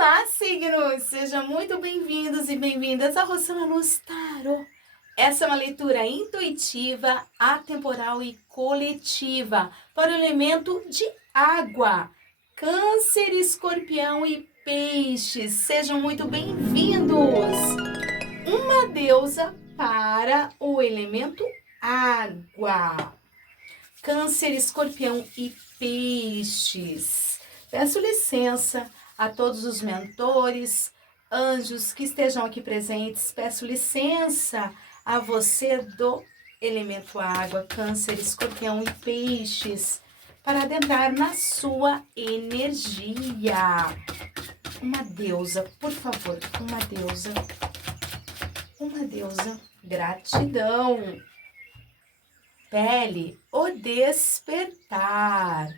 Olá, signos! Sejam muito bem-vindos e bem-vindas ao Rossana Luz Tarô. Essa é uma leitura intuitiva, atemporal e coletiva para o elemento de água. Câncer, Escorpião e Peixes. Sejam muito bem-vindos! Uma deusa para o elemento água. Câncer, Escorpião e Peixes. Peço licença a todos os mentores, anjos que estejam aqui presentes. Peço licença a você do elemento água, Câncer, Escorpião e Peixes, para adentrar na sua energia. Uma deusa, por favor, uma deusa. Uma deusa. Gratidão. Pele, o despertar.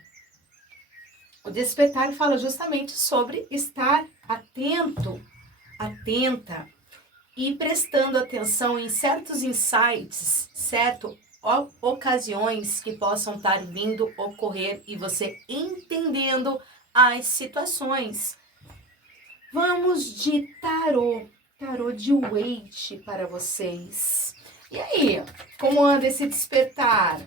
O despertar fala justamente sobre estar atento, atenta e prestando atenção em certos insights, ocasiões que possam estar vindo ocorrer e você entendendo as situações. Vamos de tarô de Waite para vocês. E aí, como anda esse despertar?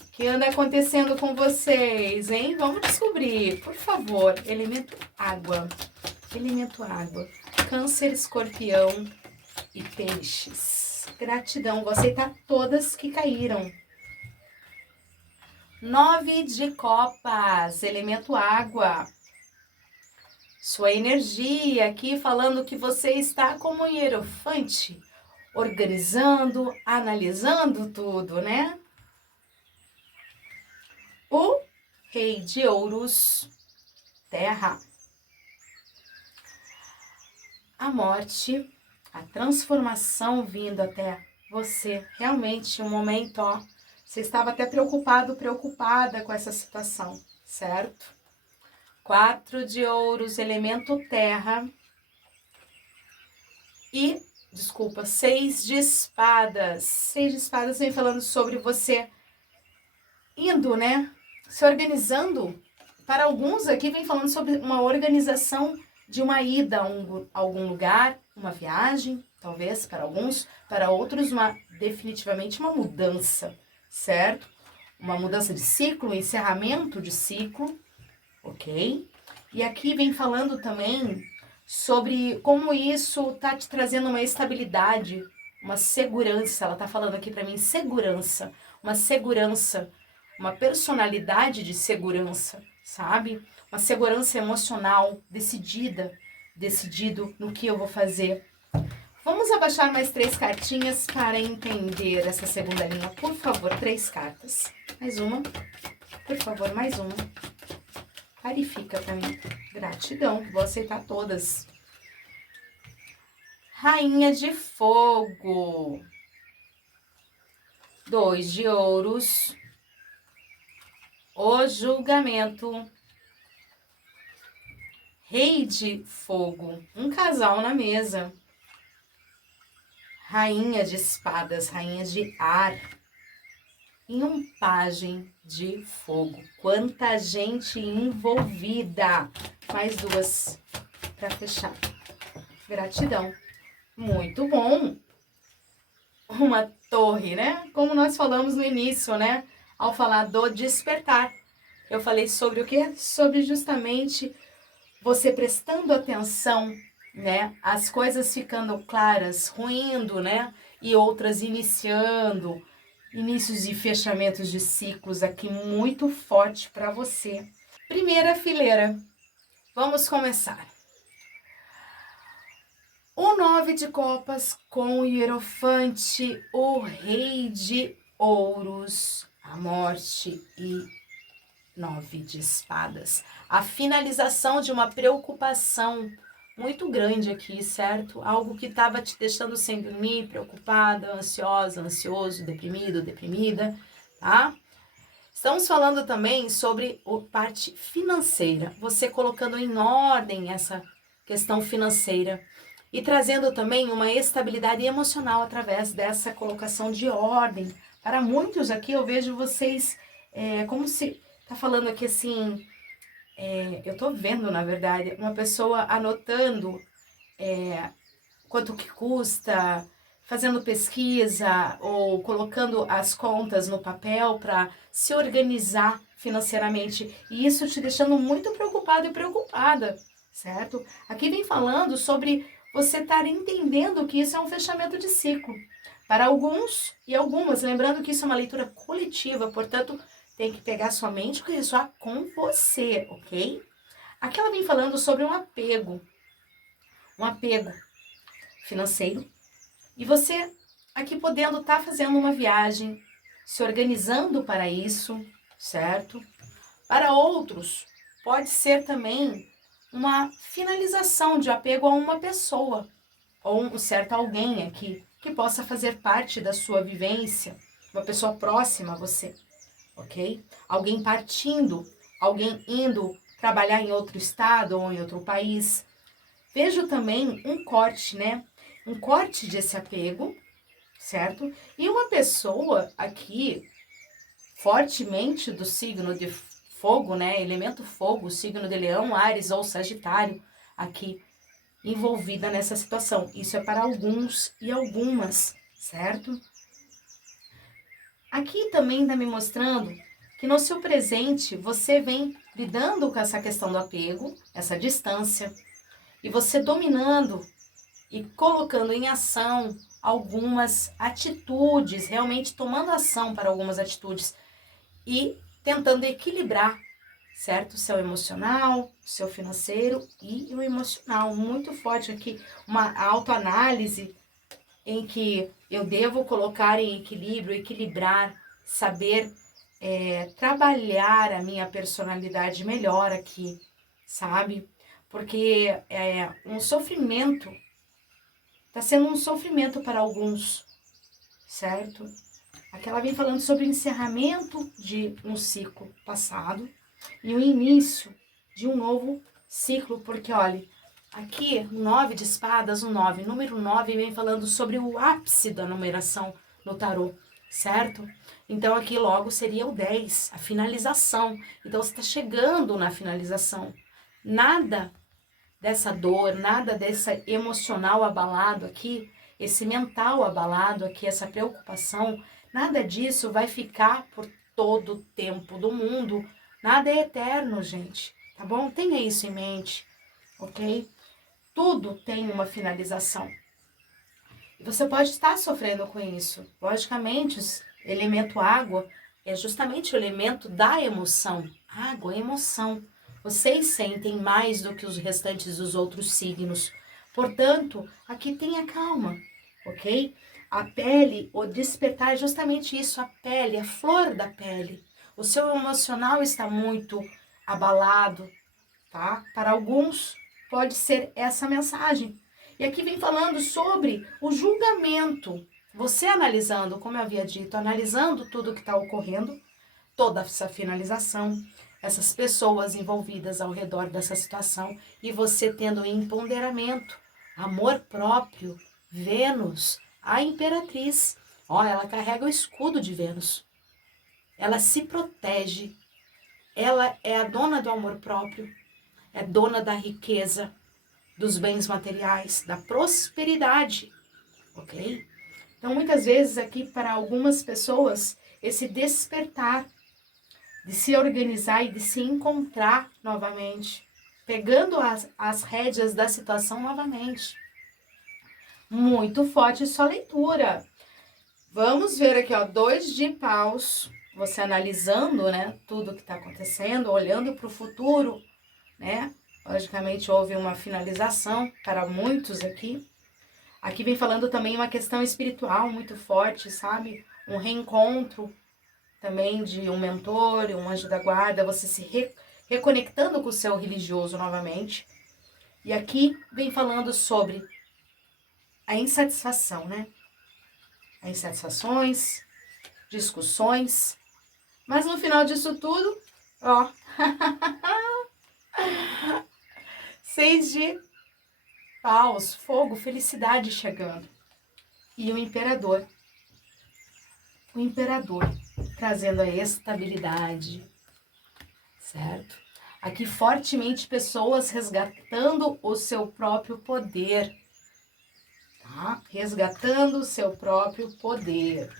O que anda acontecendo com vocês, hein? Vamos descobrir, por favor. Elemento água. Elemento água. Câncer, Escorpião e Peixes. Gratidão, vou aceitar todas que caíram. 9 de copas. Elemento água. Sua energia aqui falando que você está como um hierofante, organizando, analisando tudo, né? O Rei de Ouros, terra. A morte, a transformação vindo até você. Realmente, um momento, ó, você estava até preocupada com essa situação, certo? 4 de ouros, elemento terra. E, 6 de espadas. 6 de espadas vem falando sobre você indo, né? Se organizando. Para alguns aqui vem falando sobre uma organização de uma ida a algum lugar, uma viagem, talvez para alguns, para outros definitivamente uma mudança, certo? Uma mudança de ciclo, um encerramento de ciclo, ok? E aqui vem falando também sobre como isso tá te trazendo uma estabilidade, uma segurança. Ela tá falando aqui para mim segurança, uma personalidade de segurança, sabe? Uma segurança emocional, decidido no que eu vou fazer. Vamos abaixar mais 3 cartinhas para entender essa segunda linha. Por favor, 3 cartas. Mais uma. Por favor, mais uma. Clarifica para mim. Gratidão, vou aceitar todas. Rainha de Fogo. 2 de ouros. O julgamento. Rei de Fogo. Um casal na mesa. Rainha de espadas, rainha de ar. E um pajem de fogo. Quanta gente envolvida. Mais 2 para fechar. Gratidão. Muito bom. Uma torre, né? Como nós falamos no início, né? Ao falar do despertar. Eu falei sobre o quê? Sobre justamente você prestando atenção, né? As coisas ficando claras, ruindo, né? E outras iniciando. Inícios e fechamentos de ciclos aqui muito forte para você. Primeira fileira. Vamos começar. O 9 de copas com o hierofante, o rei de ouros, a morte e 9 de espadas. A finalização de uma preocupação muito grande aqui, certo? Algo que estava te deixando sem dormir, preocupada, ansiosa, ansioso, deprimido, deprimida, tá? Estamos falando também sobre a parte financeira. Você colocando em ordem essa questão financeira. E trazendo também uma estabilidade emocional através dessa colocação de ordem. Para muitos aqui eu vejo vocês como se tá falando aqui assim, eu tô vendo, na verdade, uma pessoa anotando quanto que custa, fazendo pesquisa ou colocando as contas no papel para se organizar financeiramente. E isso te deixando muito preocupado e preocupada, certo? Aqui vem falando sobre você estar entendendo que isso é um fechamento de ciclo. Para alguns e algumas, lembrando que isso é uma leitura coletiva, portanto, tem que pegar sua mente e ressoar com você, ok? Aqui ela vem falando sobre um apego financeiro, e você aqui podendo estar fazendo uma viagem, se organizando para isso, certo? Para outros, pode ser também uma finalização de apego a uma pessoa, ou um certo alguém aqui, que possa fazer parte da sua vivência, uma pessoa próxima a você, ok? Alguém partindo, alguém indo trabalhar em outro estado ou em outro país. Vejo também um corte, né? Um corte desse apego, certo? E uma pessoa aqui, fortemente do signo de fogo, né? Elemento fogo, signo de Leão, Áries ou Sagitário, aqui envolvida nessa situação. Isso é para alguns e algumas, certo? Aqui também está me mostrando que no seu presente você vem lidando com essa questão do apego, essa distância, e você dominando e colocando em ação algumas atitudes, realmente tomando ação para algumas atitudes e tentando equilibrar, certo? O seu emocional, o seu financeiro e o emocional. Muito forte aqui, uma autoanálise em que eu devo colocar em equilíbrio, equilibrar, saber trabalhar a minha personalidade melhor aqui, sabe? Porque um sofrimento, está sendo um sofrimento para alguns, certo? Aqui ela vem falando sobre o encerramento de um ciclo passado e o início de um novo ciclo, porque olha, aqui, 9 de espadas, o 9, número 9 vem falando sobre o ápice da numeração no tarô, certo? Então aqui logo seria o 10, a finalização. Então você está chegando na finalização. Nada dessa dor, nada dessa emocional abalado aqui, esse mental abalado aqui, essa preocupação, nada disso vai ficar por todo o tempo do mundo. Nada é eterno, gente, tá bom? Tenha isso em mente, ok? Tudo tem uma finalização. E você pode estar sofrendo com isso. Logicamente, o elemento água é justamente o elemento da emoção. Água é emoção. Vocês sentem mais do que os restantes dos outros signos. Portanto, aqui tenha calma, ok? A pele, o despertar é justamente isso, a pele, a flor da pele. O seu emocional está muito abalado, tá? Para alguns, pode ser essa mensagem. E aqui vem falando sobre o julgamento. Você analisando, como eu havia dito, analisando tudo que está ocorrendo, toda essa finalização, essas pessoas envolvidas ao redor dessa situação, e você tendo empoderamento, amor próprio, Vênus, a imperatriz. Ó, ela carrega o escudo de Vênus. Ela se protege. Ela é a dona do amor próprio, é dona da riqueza, dos bens materiais, da prosperidade, ok? Então, muitas vezes aqui para algumas pessoas, esse despertar de se organizar e de se encontrar novamente, pegando as rédeas da situação novamente. Muito forte sua leitura. Vamos ver aqui, ó, 2 de paus, você analisando, né, tudo que está acontecendo, olhando para o futuro, né? Logicamente houve uma finalização para muitos aqui. Aqui vem falando também uma questão espiritual muito forte, sabe? Um reencontro também de um mentor, um anjo da guarda, você se reconectando com o seu religioso novamente. E aqui vem falando sobre a insatisfação, né? As insatisfações, discussões. Mas no final disso tudo, ó, 6 de paus, fogo, felicidade chegando. E o imperador trazendo a estabilidade, certo? Aqui fortemente pessoas resgatando o seu próprio poder, tá? Resgatando o seu próprio poder.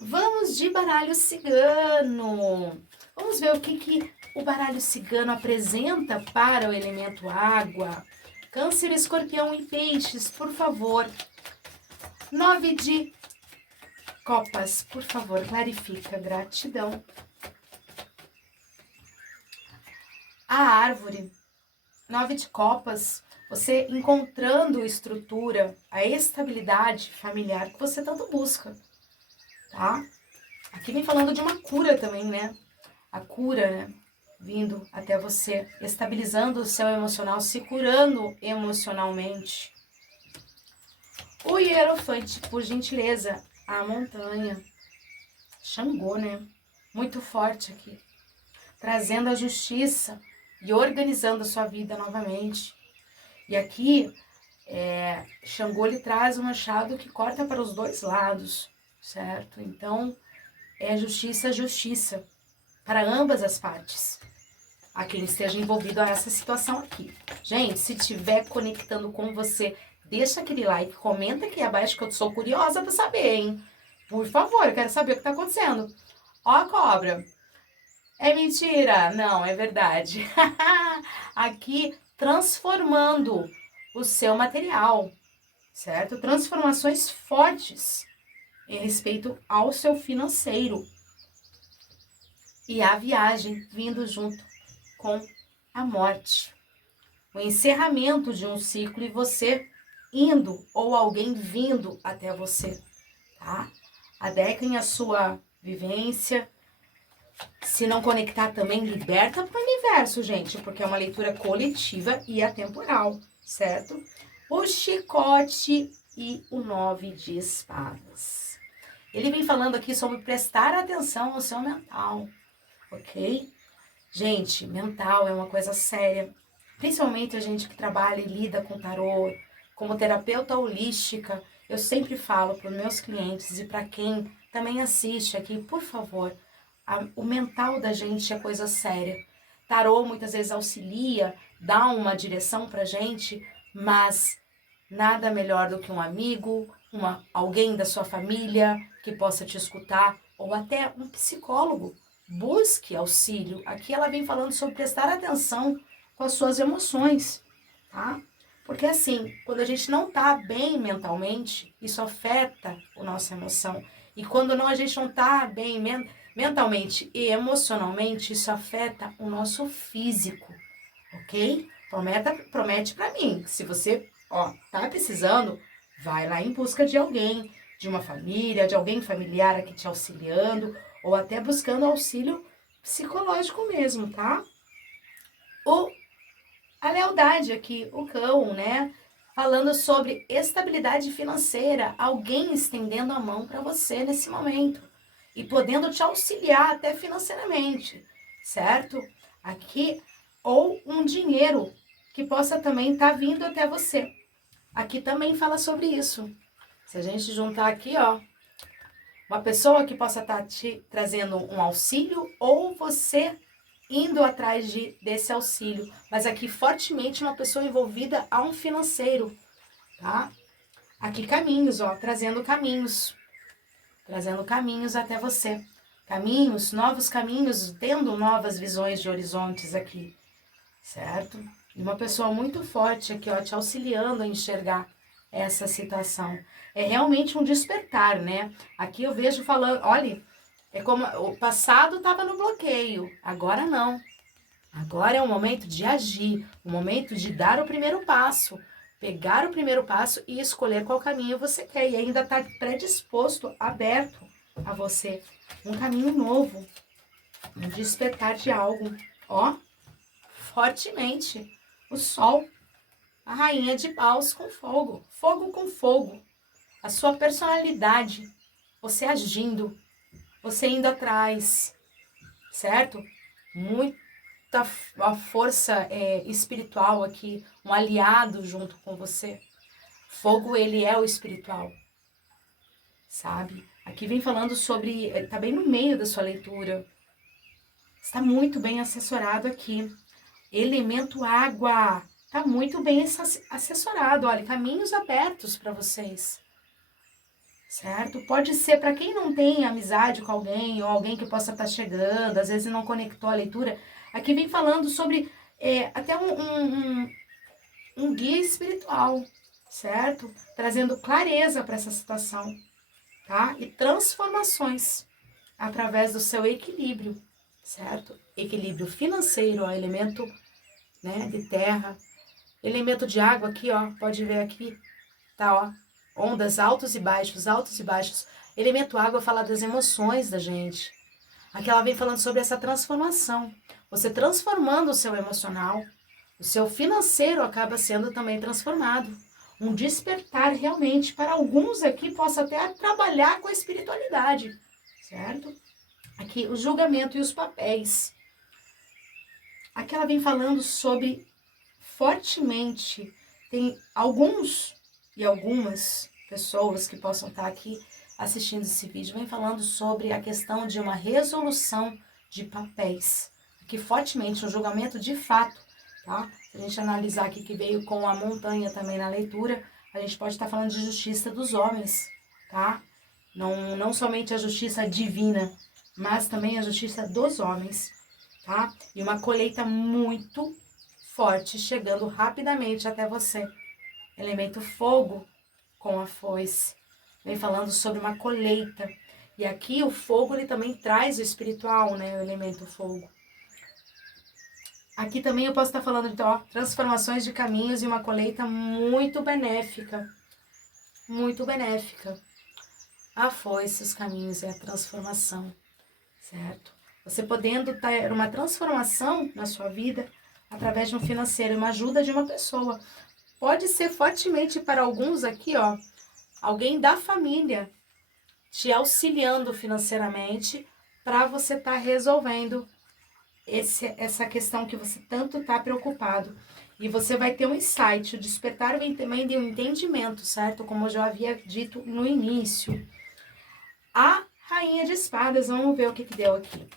Vamos de baralho cigano. Vamos ver o que o baralho cigano apresenta para o elemento água. Câncer, Escorpião e Peixes, por favor. 9 de copas, por favor, clarifica. Gratidão. A árvore, 9 de copas, você encontrando estrutura, a estabilidade familiar que você tanto busca, tá? Aqui vem falando de uma cura também, né? A cura, né? Vindo até você, estabilizando o seu emocional, se curando emocionalmente. O Hierofante, por gentileza, a montanha. Xangô, né? Muito forte aqui. Trazendo a justiça e organizando a sua vida novamente. E aqui, Xangô lhe traz um machado que corta para os dois lados, certo? Então, é justiça, justiça para ambas as partes. A quem esteja envolvido a essa situação aqui. Gente, se estiver conectando com você, deixa aquele like, comenta aqui abaixo que eu sou curiosa para saber, hein? Por favor, eu quero saber o que está acontecendo. Ó a cobra. É mentira? Não, é verdade. Aqui, transformando o seu material, certo? Transformações fortes em respeito ao seu financeiro. E a viagem vindo junto com a morte. O encerramento de um ciclo e você indo ou alguém vindo até você, tá? Adequem a sua vivência. Se não conectar também, liberta para o universo, gente, porque é uma leitura coletiva e atemporal, certo? O chicote e o 9 de espadas. Ele vem falando aqui sobre prestar atenção ao seu mental, ok? Gente, mental é uma coisa séria, principalmente a gente que trabalha e lida com tarô, como terapeuta holística, eu sempre falo para os meus clientes e para quem também assiste aqui, por favor, o mental da gente é coisa séria. Tarô muitas vezes auxilia, dá uma direção pra gente, mas nada melhor do que um amigo, alguém da sua família que possa te escutar, ou até um psicólogo. Busque auxílio. Aqui ela vem falando sobre prestar atenção com as suas emoções, tá? Porque assim, quando a gente não tá bem mentalmente, isso afeta a nossa emoção. E quando a gente não tá bem mentalmente e emocionalmente, isso afeta o nosso físico, ok? Promete pra mim, se você, tá precisando, vai lá em busca de alguém, de uma família, de alguém familiar aqui te auxiliando, ou até buscando auxílio psicológico mesmo, tá? A lealdade aqui, o cão, né? Falando sobre estabilidade financeira, alguém estendendo a mão para você nesse momento e podendo te auxiliar até financeiramente, certo? Aqui, ou um dinheiro que possa também estar vindo até você. Aqui também fala sobre isso. Se a gente juntar aqui, uma pessoa que possa estar te trazendo um auxílio ou você indo atrás desse auxílio, mas aqui fortemente uma pessoa envolvida a um financeiro, tá? Aqui caminhos, trazendo caminhos até você. Caminhos, novos caminhos, tendo novas visões de horizontes aqui, certo? E uma pessoa muito forte aqui, te auxiliando a enxergar essa situação. É realmente um despertar, né? Aqui eu vejo falando, olha, é como o passado estava no bloqueio, agora não. Agora é o momento de agir, o momento de dar o primeiro passo, pegar o primeiro passo e escolher qual caminho você quer. E ainda está predisposto, aberto a você. Um caminho novo, um despertar de algo. Fortemente. O sol, a rainha de paus com fogo. Fogo com fogo. A sua personalidade, você agindo, você indo atrás, certo? Muita a força espiritual aqui, um aliado junto com você. Fogo, ele é o espiritual, sabe? Aqui vem falando sobre, tá bem no meio da sua leitura. Está muito bem assessorado aqui. Elemento água. Tá muito bem assessorado. Olha, caminhos abertos para vocês. Certo? Pode ser para quem não tem amizade com alguém, ou alguém que possa estar chegando, às vezes não conectou a leitura. Aqui vem falando sobre até um guia espiritual, certo? Trazendo clareza para essa situação, tá? E transformações através do seu equilíbrio, certo? Equilíbrio financeiro, ó, elemento, né, de terra, elemento de água aqui, ó, pode ver aqui, tá, ó, ondas altos e baixos, altos e baixos. Elemento água fala das emoções da gente. Aqui ela vem falando sobre essa transformação. Você transformando o seu emocional, o seu financeiro acaba sendo também transformado. Um despertar realmente. Para alguns aqui possa até trabalhar com a espiritualidade, certo? Aqui o julgamento e os papéis. Aqui ela vem falando sobre fortemente. Tem alguns e algumas pessoas que possam estar aqui assistindo esse vídeo, vem falando sobre a questão de uma resolução de papéis. Aqui fortemente, um julgamento de fato, tá? Se a gente analisar aqui que veio com a montanha também na leitura, a gente pode estar falando de justiça dos homens, tá? Não somente a justiça divina, mas também a justiça dos homens, tá? E uma colheita muito forte, chegando rapidamente até você. Elemento fogo com a foice. Vem falando sobre uma colheita. E aqui o fogo, ele também traz o espiritual, né? O elemento fogo. Aqui também eu posso estar falando, então, ó, transformações de caminhos e uma colheita muito benéfica. Muito benéfica. A foice, os caminhos e a transformação, certo? Você podendo ter uma transformação na sua vida através de um financeiro, uma ajuda de uma pessoa. Pode ser fortemente para alguns aqui, ó, alguém da família te auxiliando financeiramente para você estar resolvendo essa questão que você tanto está preocupado. E você vai ter um insight, o despertar vem também de um entendimento, certo? Como eu já havia dito no início. A Rainha de Espadas, vamos ver o que deu aqui.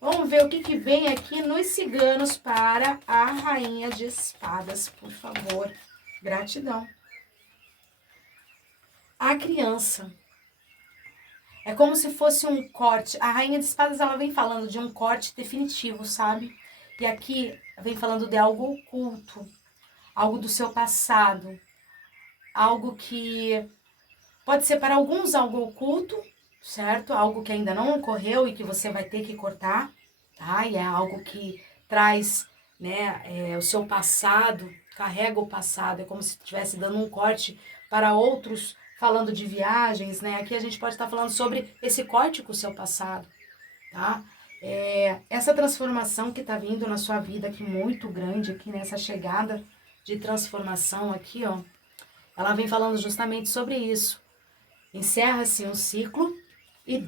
Vamos ver o que vem aqui nos ciganos para a Rainha de Espadas, por favor. Gratidão. A criança. É como se fosse um corte. A Rainha de Espadas, ela vem falando de um corte definitivo, sabe? E aqui vem falando de algo oculto, algo do seu passado, algo que pode ser para alguns algo oculto, certo? Algo que ainda não ocorreu e que você vai ter que cortar, tá? E é algo que traz, né, o seu passado, carrega o passado, é como se estivesse dando um corte para outros, falando de viagens, né? Aqui a gente pode estar falando sobre esse corte com o seu passado, tá? Essa transformação que está vindo na sua vida aqui, muito grande aqui, nessa chegada de transformação aqui, ó, ela vem falando justamente sobre isso. Encerra-se um ciclo e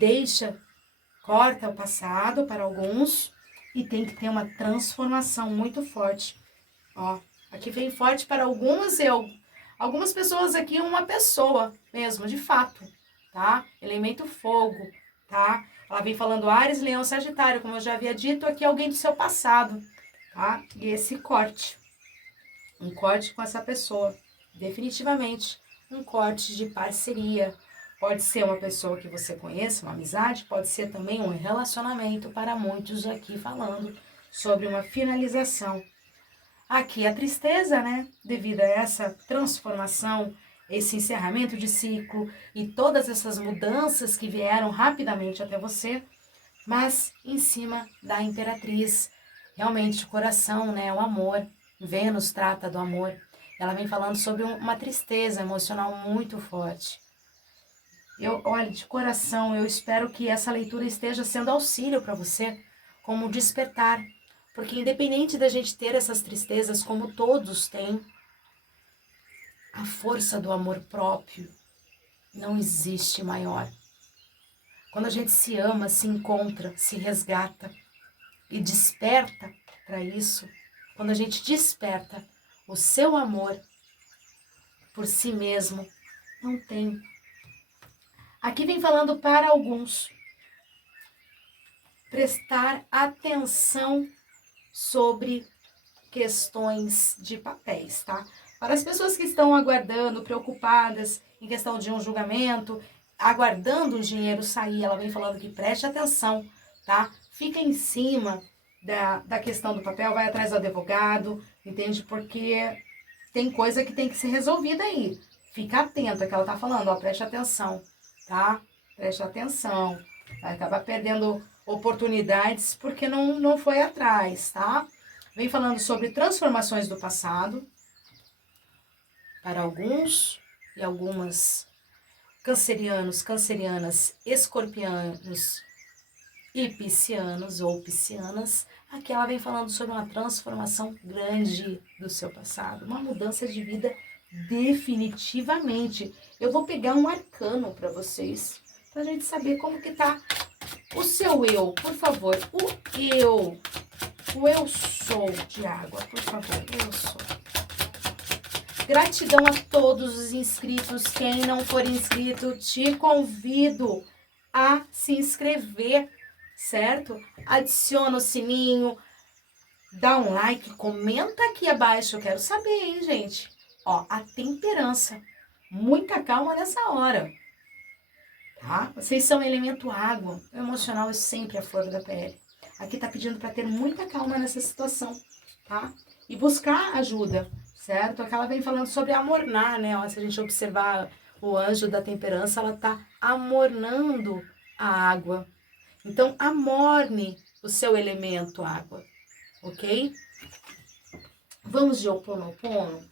corta o passado para alguns e tem que ter uma transformação muito forte. Ó, aqui vem forte para algumas pessoas aqui, uma pessoa mesmo, de fato, tá? Elemento fogo, tá? Ela vem falando Áries, Leão, Sagitário, como eu já havia dito, aqui alguém do seu passado, tá? E esse corte, um corte com essa pessoa, definitivamente um corte de parceria. Pode ser uma pessoa que você conheça, uma amizade, pode ser também um relacionamento, para muitos aqui falando sobre uma finalização. Aqui a tristeza, né, devido a essa transformação, esse encerramento de ciclo e todas essas mudanças que vieram rapidamente até você, mas em cima da Imperatriz, realmente o coração, né, o amor. Vênus trata do amor. Ela vem falando sobre uma tristeza emocional muito forte. Olha, de coração, eu espero que essa leitura esteja sendo auxílio para você, como despertar. Porque independente da gente ter essas tristezas, como todos têm, a força do amor próprio não existe maior. Quando a gente se ama, se encontra, se resgata e desperta para isso, quando a gente desperta o seu amor por si mesmo, não tem. Aqui vem falando para alguns, prestar atenção sobre questões de papéis, tá? Para as pessoas que estão aguardando, preocupadas em questão de um julgamento, aguardando o dinheiro sair, ela vem falando que preste atenção, tá? Fica em cima da questão do papel, vai atrás do advogado, entende? Porque tem coisa que tem que ser resolvida aí. Fica atento ao que ela tá falando, ó, preste atenção, tá? Preste atenção. Vai acabar perdendo oportunidades porque não foi atrás, tá? Vem falando sobre transformações do passado para alguns e algumas cancerianos, cancerianas, escorpianos e piscianos ou piscianas. Aqui ela vem falando sobre uma transformação grande do seu passado, uma mudança de vida definitivamente. Eu vou pegar um arcano para vocês, para a gente saber como que tá o seu eu, por favor. O eu sou de água, por favor, eu sou. Gratidão a todos os inscritos. Quem não for inscrito, te convido a se inscrever, certo? Adiciona o sininho, dá um like, comenta aqui abaixo. Eu quero saber, hein, gente? Ó, a temperança. Muita calma nessa hora, tá? Vocês são elemento água. O emocional é sempre a flor da pele. Aqui tá pedindo para ter muita calma nessa situação, tá? E buscar ajuda, certo? Aqui ela vem falando sobre amornar, né? Ó, se a gente observar o anjo da temperança, ela tá amornando a água. Então, amorne o seu elemento água, ok? Vamos de Ho'oponopono?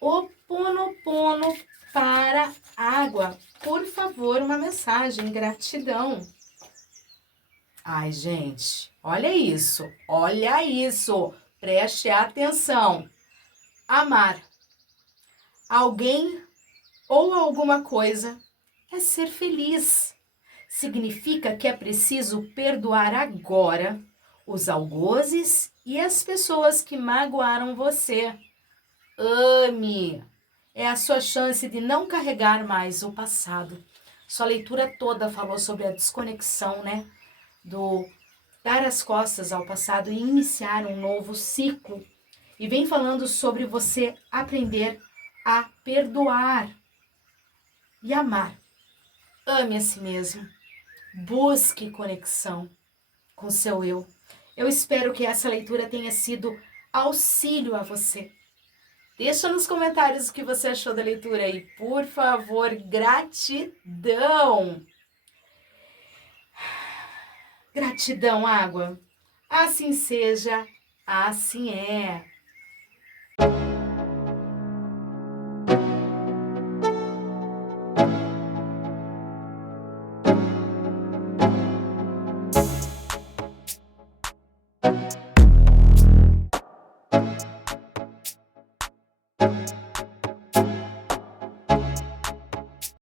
Ho'oponopono para água. Por favor, uma mensagem, gratidão. Ai, gente, olha isso, preste atenção. Amar alguém ou alguma coisa é ser feliz. Significa que é preciso perdoar agora os algozes e as pessoas que magoaram você. Ame. É a sua chance de não carregar mais o passado. Sua leitura toda falou sobre a desconexão, né? Do dar as costas ao passado e iniciar um novo ciclo. E vem falando sobre você aprender a perdoar e amar. Ame a si mesmo. Busque conexão com seu eu. Eu espero que essa leitura tenha sido auxílio a você. Deixa nos comentários o que você achou da leitura aí. Por favor, gratidão. Gratidão, água. Assim seja, assim é.